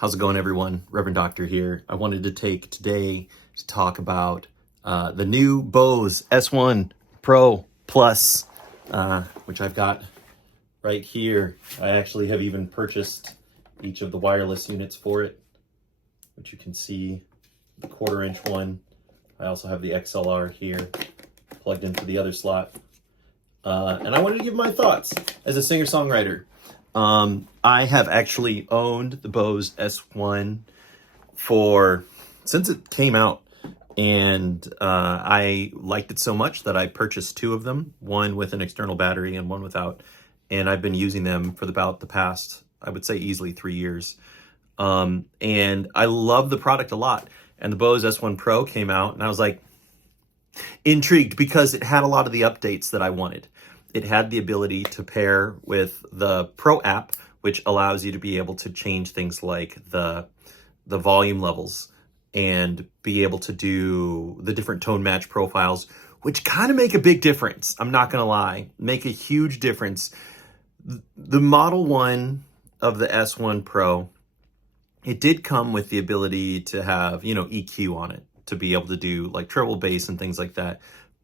How's it going, everyone? Reverend Doctor here. I wanted to take today to talk about the new Bose S1 Pro Plus, which I've got right here. I actually have even purchased each of the wireless units for it, which you can see, the 1/4-inch one. I also have the XLR here plugged into the other slot. And I wanted to give my thoughts as a singer-songwriter. I have actually owned the Bose S1 since it came out, and I liked it so much that I purchased two of them, one with an external battery and one without, and I've been using them for about the past, I would say easily 3 years. And I love the product a lot. And the Bose S1 Pro came out, and I was like intrigued because it had a lot of the updates that I wanted. It had the ability to pair with the Pro app, which allows you to be able to change things like the volume levels and be able to do the different tone match profiles, which kind of make a big difference. I'm not going to lie, make a huge difference. The Model 1 of the S1 Pro, it did come with the ability to have, EQ on it to be able to do like treble bass and things like that.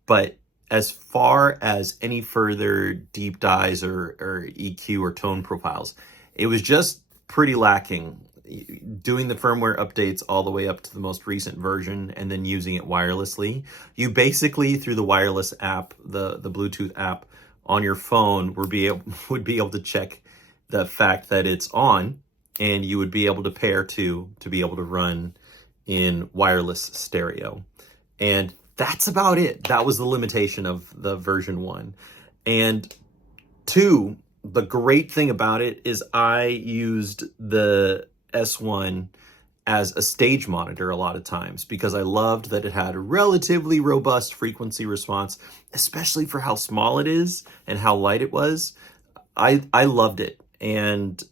But as far as any further deep dives or EQ or tone profiles, it was just pretty lacking. Doing the firmware updates all the way up to the most recent version and then using it wirelessly, you basically, through the wireless app, the Bluetooth app on your phone, would be able to check the fact that it's on, and you would be able to pair to be able to run in wireless stereo. And that's about it. That was the limitation of the version 1. And 2, the great thing about it is I used the S1 as a stage monitor a lot of times because I loved that it had a relatively robust frequency response, especially for how small it is and how light it was. I loved it and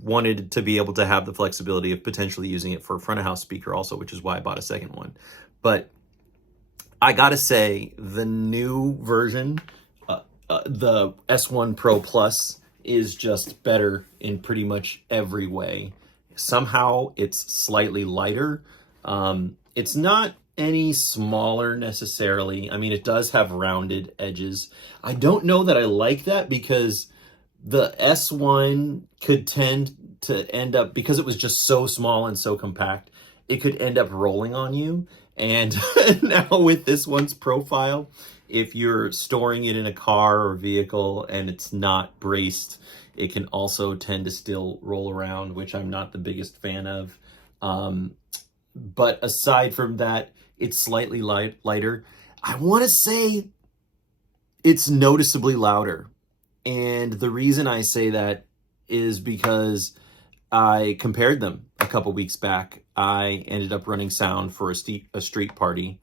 wanted to be able to have the flexibility of potentially using it for a front of house speaker also, which is why I bought a second one. But I gotta say, the new version, the S1 Pro Plus, is just better in pretty much every way. Somehow it's slightly lighter. It's not any smaller necessarily. I mean, it does have rounded edges. I don't know that I like that because the S1 could tend to end up, because it was just so small and so compact, it could end up rolling on you. And now with this one's profile, if you're storing it in a car or vehicle and it's not braced, it can also tend to still roll around, which I'm not the biggest fan of. But aside from that, it's slightly lighter. I want to say it's noticeably louder. And the reason I say that is because I compared them a couple weeks back. I ended up running sound for a street party,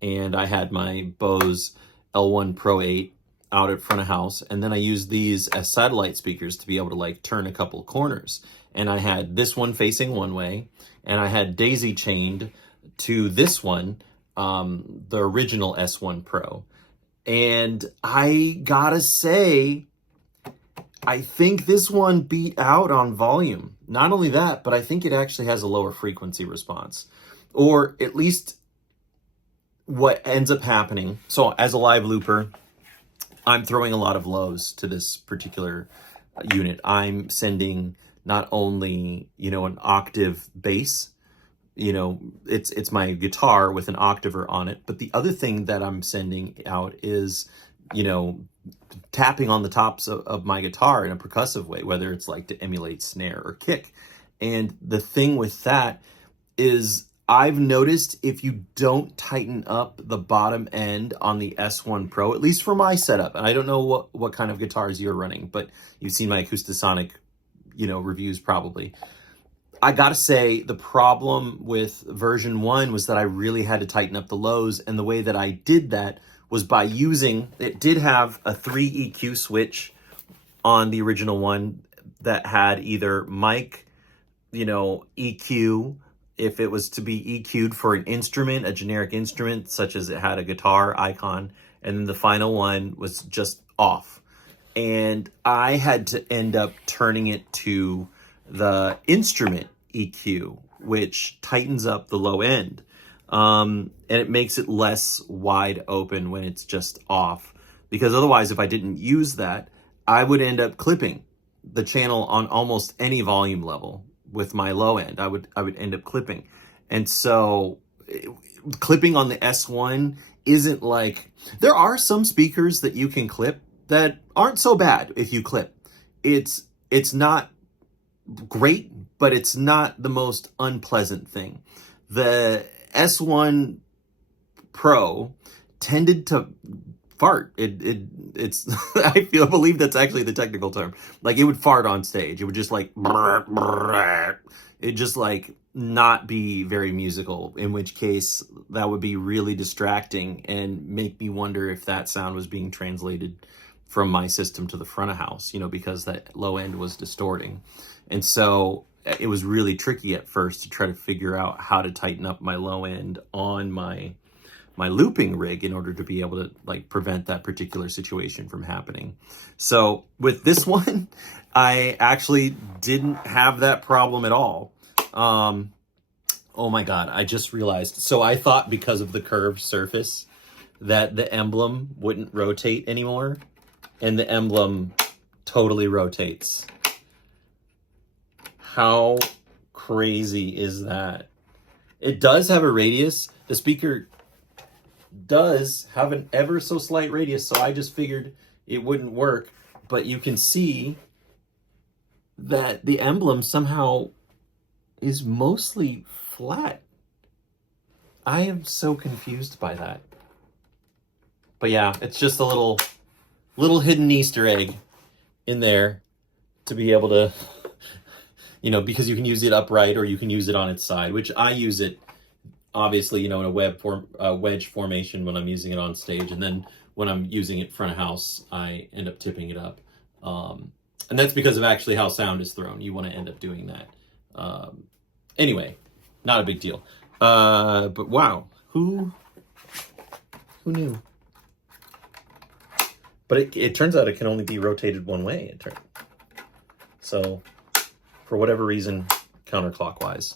and I had my Bose L1 Pro 8 out at front of house, and then I used these as satellite speakers to be able to like turn a couple corners. And I had this one facing one way, and I had daisy chained to this one, the original S1 Pro. And I gotta say, I think this one beat out on volume. Not only that, but I think it actually has a lower frequency response. Or at least what ends up happening. So as a live looper, I'm throwing a lot of lows to this particular unit. I'm sending not only, an octave bass, it's my guitar with an octaver on it, but the other thing that I'm sending out is, tapping on the tops of my guitar in a percussive way, whether it's like to emulate snare or kick. And the thing with that is I've noticed if you don't tighten up the bottom end on the S1 Pro, at least for my setup, and I don't know what kind of guitars you're running, but you've seen my Acoustasonic, reviews probably. I gotta say, the problem with version 1 was that I really had to tighten up the lows, and the way that I did that was by it did have a 3 EQ switch on the original one that had either mic, EQ, if it was to be EQ'd for an instrument, a generic instrument, such as it had a guitar icon, and then the final one was just off. And I had to end up turning it to the instrument EQ, which tightens up the low end. And it makes it less wide open when it's just off. Because otherwise, if I didn't use that, I would end up clipping the channel on almost any volume level with my low end. I would end up clipping. And so clipping on the S1 isn't like, there are some speakers that you can clip that aren't so bad if you clip. It's not great, but it's not the most unpleasant thing. The S1 Pro tended to fart. It's I believe that's actually the technical term. Like, it would fart on stage. It would just like it just like not be very musical, in which case that would be really distracting and make me wonder if that sound was being translated from my system to the front of house, you know, because that low end was distorting. And so it was really tricky at first to try to figure out how to tighten up my low end on my looping rig in order to be able to like prevent that particular situation from happening. So with this one, I actually didn't have that problem at all. Oh my God, I just realized. So I thought because of the curved surface that the emblem wouldn't rotate anymore, and the emblem totally rotates. How crazy is that? It does have a radius. The speaker does have an ever so slight radius, so I just figured it wouldn't work. But you can see that the emblem somehow is mostly flat. I am so confused by that. But yeah, it's just a little hidden Easter egg in there to be able to, you know, because you can use it upright or you can use it on its side, which I use it obviously, you know, in a wedge formation when I'm using it on stage. And then when I'm using it front of house, I end up tipping it up. And that's because of actually how sound is thrown. You want to end up doing that. Anyway, not a big deal. But wow, who knew? But it turns out it can only be rotated one way. So for whatever reason, counterclockwise.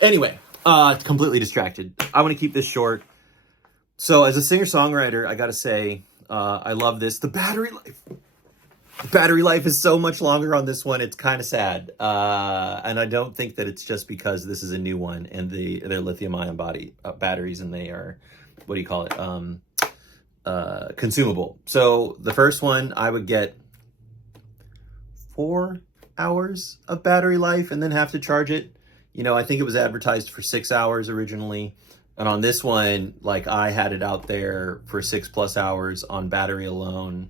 Anyway, completely distracted. I want to keep this short. So as a singer-songwriter, I got to say, I love this. The battery life is so much longer on this one. It's kind of sad. And I don't think that it's just because this is a new one and they're lithium-ion batteries and they are, what do you call it? Consumable. So the first one, I would get 4 hours of battery life and then have to charge it. You know, I think it was advertised for 6 hours originally. And on this one, like, I had it out there for 6+ hours on battery alone.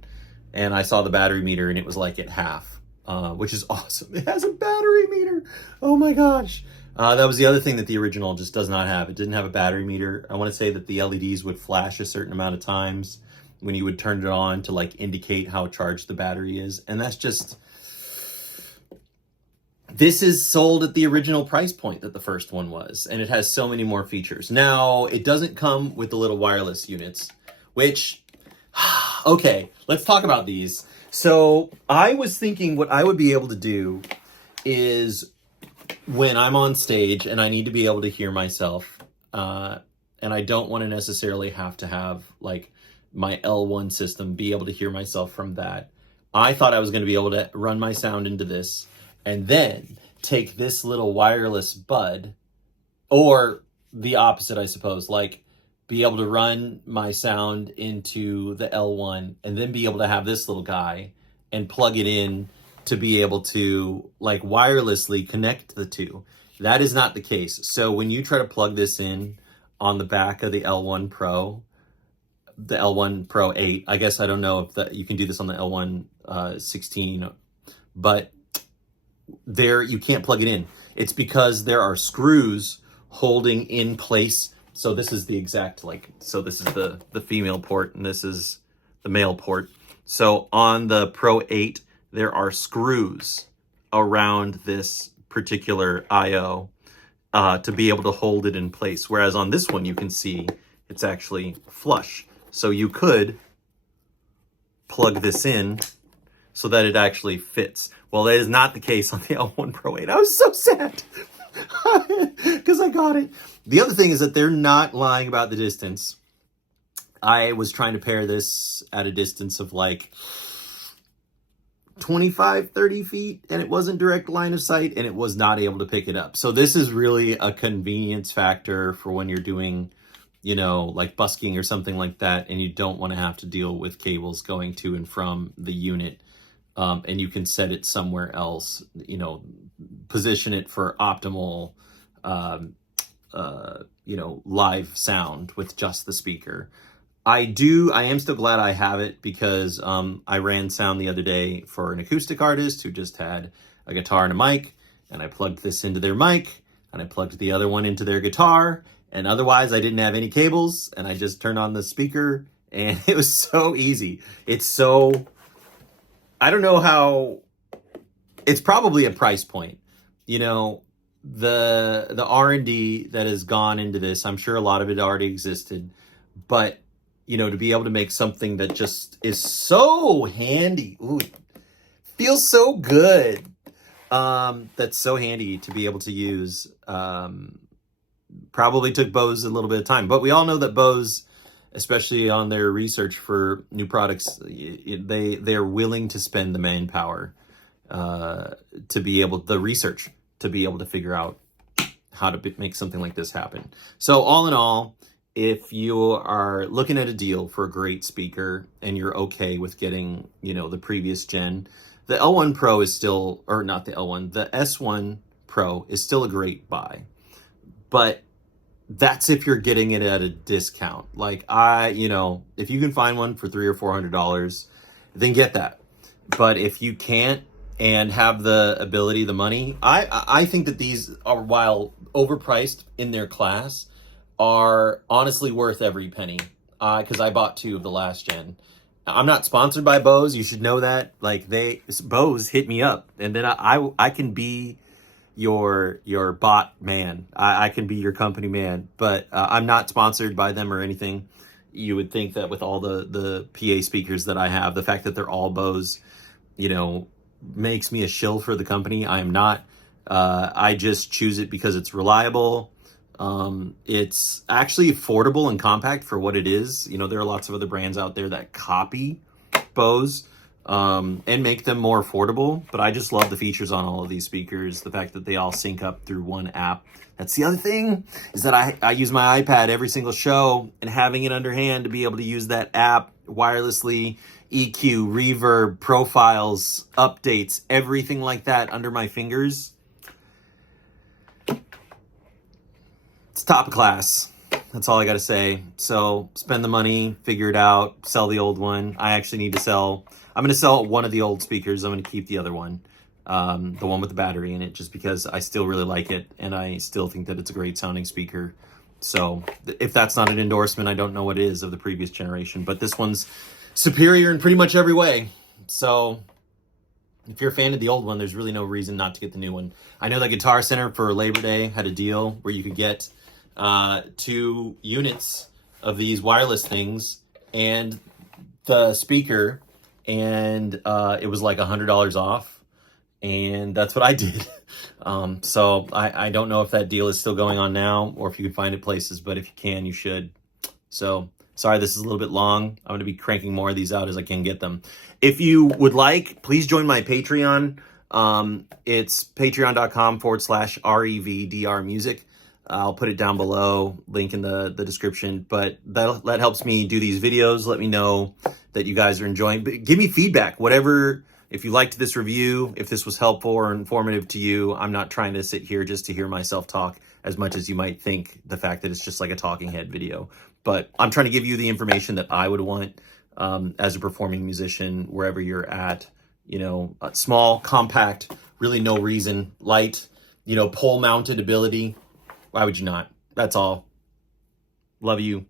And I saw the battery meter and it was like at half, which is awesome. It has a battery meter. Oh my gosh. That was the other thing that the original just does not have. It didn't have a battery meter. I want to say that the LEDs would flash a certain amount of times when you would turn it on to like indicate how charged the battery is. And that's just, this is sold at the original price point that the first one was. And it has so many more features. Now, it doesn't come with the little wireless units, which, okay, let's talk about these. So I was thinking what I would be able to do is when I'm on stage and I need to be able to hear myself, and I don't want to necessarily have to have like my L1 system be able to hear myself from that. I thought I was going to be able to run my sound into this and then take this little wireless bud, or the opposite, I suppose, like be able to run my sound into the L1 and then be able to have this little guy and plug it in to be able to like wirelessly connect the two. That is not the case. So when you try to plug this in on the back of the L1 Pro, the L1 Pro 8, I guess I don't know if that you can do this on the L1 16, but there you can't plug it in. It's because there are screws holding in place. So this is the exact, like, so this is the female port and this is the male port. So on the Pro 8, there are screws around this particular IO to be able to hold it in place. Whereas on this one, you can see it's actually flush. So you could plug this in so that it actually fits. Well, that is not the case on the L1 Pro 8. I was so sad. about it. The other thing is that they're not lying about the distance. I was trying to pair this at a distance of like 25, 30 feet, and it wasn't direct line of sight, and it was not able to pick it up. So this is really a convenience factor for when you're doing, you know, like busking or something like that, and you don't want to have to deal with cables going to and from the unit. And you can set it somewhere else, you know, position it for optimal, you know, live sound with just the speaker. I am still glad I have it because I ran sound the other day for an acoustic artist who just had a guitar and a mic, and I plugged this into their mic, and I plugged the other one into their guitar, and otherwise I didn't have any cables, and I just turned on the speaker, and it was so easy. It's so, I don't know how, it's probably a price point. You know, the R&D that has gone into this, I'm sure a lot of it already existed, but you know, to be able to make something that just is so handy. Ooh, it feels so good. That's so handy to be able to use. Probably took Bose a little bit of time, but we all know that Bose, especially on their research for new products, they're willing to spend the manpower to be able, the research, to be able to figure out how to make something like this happen. So all in all, if you are looking at a deal for a great speaker and you're okay with getting, you know, the previous gen, the L1 Pro is still, or not the L1, the S1 Pro is still a great buy. But that's if you're getting it at a discount. Like you know, if you can find one for $300 or $400, then get that. But if you can't and have the ability, the money, I think that these are, while overpriced in their class, are honestly worth every penny, because I bought 2 of the last gen. I'm not sponsored by Bose. You should know that. Like Bose hit me up, and then I can be your bot man. I can be your company man, but I'm not sponsored by them or anything. You would think that with all the PA speakers that I have, the fact that they're all Bose, you know, makes me a shill for the company. I am not. I just choose it because it's reliable. It's actually affordable and compact for what it is. You know, there are lots of other brands out there that copy Bose and make them more affordable, but I just love the features on all of these speakers. The fact that they all sync up through one app. That's the other thing, is that I use my iPad every single show, and having it underhand to be able to use that app wirelessly, EQ, reverb, profiles, updates, everything like that under my fingers. It's top of class. That's all I got to say. So spend the money, figure it out, sell the old one. I actually need to sell. I'm going to sell one of the old speakers. I'm going to keep the other one, the one with the battery in it, just because I still really like it, and I still think that it's a great sounding speaker. So if that's not an endorsement, I don't know what is of the previous generation, but this one's superior in pretty much every way. So if you're a fan of the old one, there's really no reason not to get the new one. I know that Guitar Center for Labor Day had a deal where you could get 2 units of these wireless things and the speaker, and it was like $100 off, and that's what I did. So I don't know if that deal is still going on now, or if you can find it places, but if you can, you should. So sorry, this is a little bit long. I'm going to be cranking more of these out as I can get them. If you would like, please join my Patreon. It's patreon.com/REVDR music. I'll put it down below, link in the description, but that helps me do these videos. Let me know that you guys are enjoying, but give me feedback, whatever. If you liked this review, if this was helpful or informative to you. I'm not trying to sit here just to hear myself talk as much as you might think, the fact that it's just like a talking head video, but I'm trying to give you the information that I would want as a performing musician, wherever you're at. You know, small, compact, really no reason, light, you know, pole mounted ability. Why would you not? That's all. Love you.